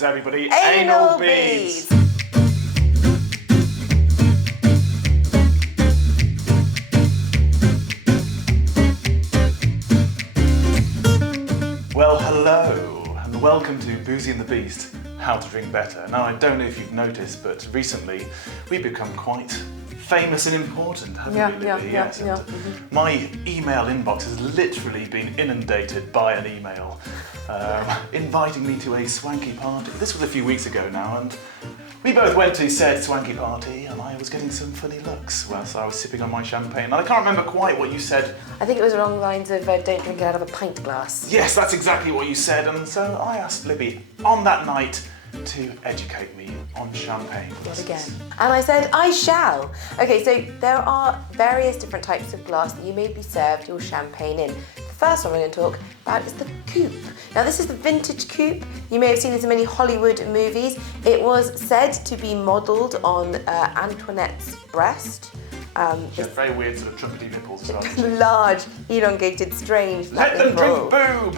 beads, everybody. Anal beads. Well, hello, and welcome to Boozy and the Beast, How to Drink Better. Now, I don't know if you've noticed, but recently we've become quite famous and important, haven't we, Libby? Yes. My email inbox has literally been inundated by an email inviting me to a swanky party. This was a few weeks ago now, and we both went to said swanky party, and I was getting some funny looks whilst I was sipping on my champagne. And I can't remember quite what you said. I think it was along the lines of don't drink it out of a pint glass. Yes, that's exactly what you said, and so I asked Libby on that night to educate me on champagne. Yet again. And I said, I shall. Okay, so there are various different types of glass that you may be served your champagne in. The first one we're going to talk about is the coupe. Now this is the vintage coupe. You may have seen this in many Hollywood movies. It was said to be modelled on Antoinette's breast. She had very weird sort of trumpety nipples as well. Large, elongated, strange. Let them drink boob!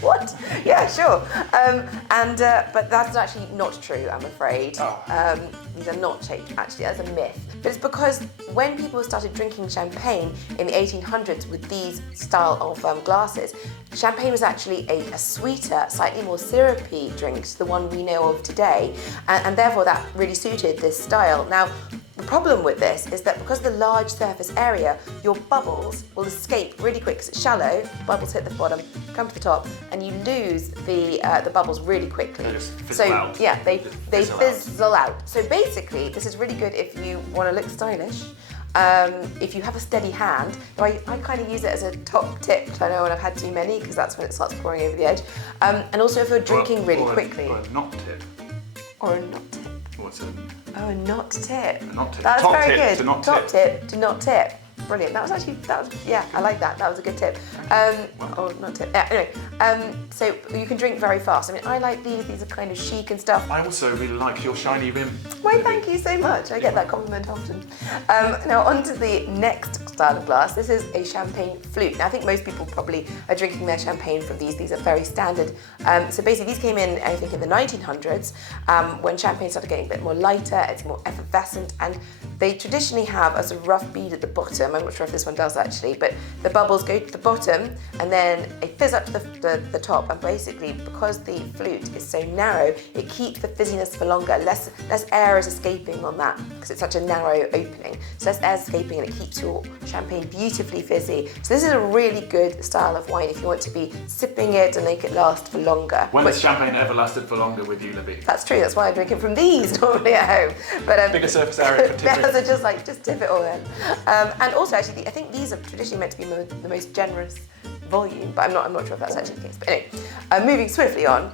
What? Yeah, sure. But that's actually not true, I'm afraid. Oh. These are not shaped, actually, that's a myth. But it's because when people started drinking champagne in the 1800s with these style of glasses, champagne was actually a sweeter, slightly more syrupy drink to the one we know of today, and therefore that really suited this style. Now, the problem with this is that because of the large surface area, your bubbles will escape really quick because it's shallow, bubbles hit the bottom, come to the top, and you lose the bubbles really quickly. They just fizzle out. Yeah, they fizzle out. So basically, this is really good if you want to look stylish. If you have a steady hand, though I kind of use it as a top tip, I know when I've had too many, because that's when it starts pouring over the edge. And also if you're drinking really quickly. Or a not tip. Or a not tip. What's it? Oh, a not tip. A not tip. That's Top very tip good. to not Top tip. tip to not tip. Brilliant. Yeah, I like that. That was a good tip. Or not tip. Yeah, anyway, so you can drink very fast. I mean, I like these. These are kind of chic and stuff. I also really like your shiny rim. Why, thank you so much. I get that compliment often. Now, on to the next style of glass. This is a champagne flute. Now, I think most people probably are drinking their champagne from these. These are very standard. So basically, these came in, I think, in the 1900s, when champagne started getting a bit more lighter, it's more effervescent, and they traditionally have a sort of rough bead at the bottom. I'm not sure if this one does actually, but the bubbles go to the bottom and then they fizz up to the top, and basically because the flute is so narrow, it keeps the fizziness for longer. Less air is escaping on that because it's such a narrow opening. So less air is escaping and it keeps your champagne beautifully fizzy. So this is a really good style of wine if you want to be sipping it and make it last for longer. When has champagne ever lasted for longer with you, Libby? That's true, that's why I drink it from these normally at home. But bigger surface area for tipping. So just tip it all in. And also actually, I think these are traditionally meant to be the most generous volume, but I'm not sure if that's actually the case. But anyway, moving swiftly on,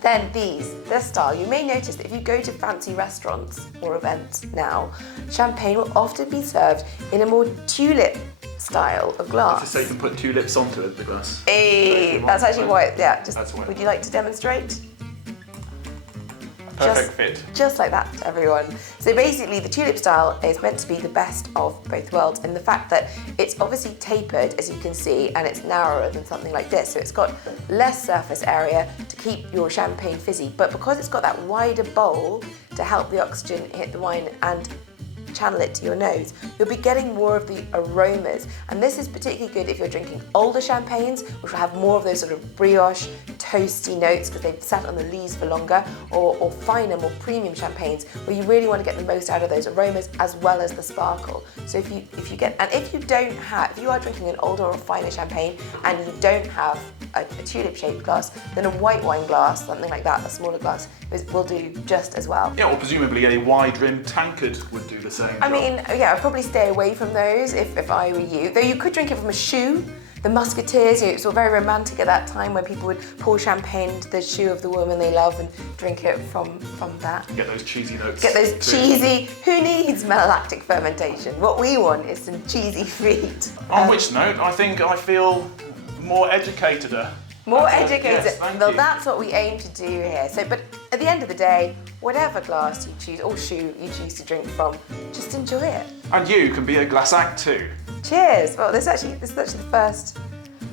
then this style, you may notice that if you go to fancy restaurants or events now, champagne will often be served in a more tulip style of glass. Just so you can put tulips onto it, the glass. Hey, that's actually why, yeah, would you like to demonstrate? Perfect fit. Just like that, everyone. So basically, the tulip style is meant to be the best of both worlds in the fact that it's obviously tapered, as you can see, and it's narrower than something like this. So it's got less surface area to keep your champagne fizzy. But because it's got that wider bowl to help the oxygen hit the wine and channel it to your nose, you'll be getting more of the aromas. And this is particularly good if you're drinking older champagnes, which will have more of those sort of brioche, toasty notes because they've sat on the lees for longer, or finer, more premium champagnes where you really want to get the most out of those aromas as well as the sparkle. So if you are drinking an older or finer champagne and you don't have a tulip-shaped glass, then a white wine glass, something like that, a smaller glass, will do just as well. Yeah, or presumably a wide-rimmed tankard would do the same job. I mean, yeah, I'd probably stay away from those if I were you. Though you could drink it from a shoe. The Musketeers, it was all very romantic at that time when people would pour champagne into the shoe of the woman they love and drink it from that. Get those cheesy notes. Get those cheesy, who needs malolactic fermentation? What we want is some cheesy feet. On which note, I think I feel more educated. More educated. Yes, well, that's what we aim to do here. So, but at the end of the day, whatever glass you choose or shoe you choose to drink from, just enjoy it. And you can be a glass act too. Cheers. Well, this is actually the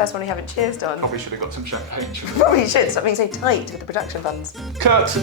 first one we haven't cheersed on. Probably should have got some champagne. Probably should. Stop being so tight with the production funds. Cut!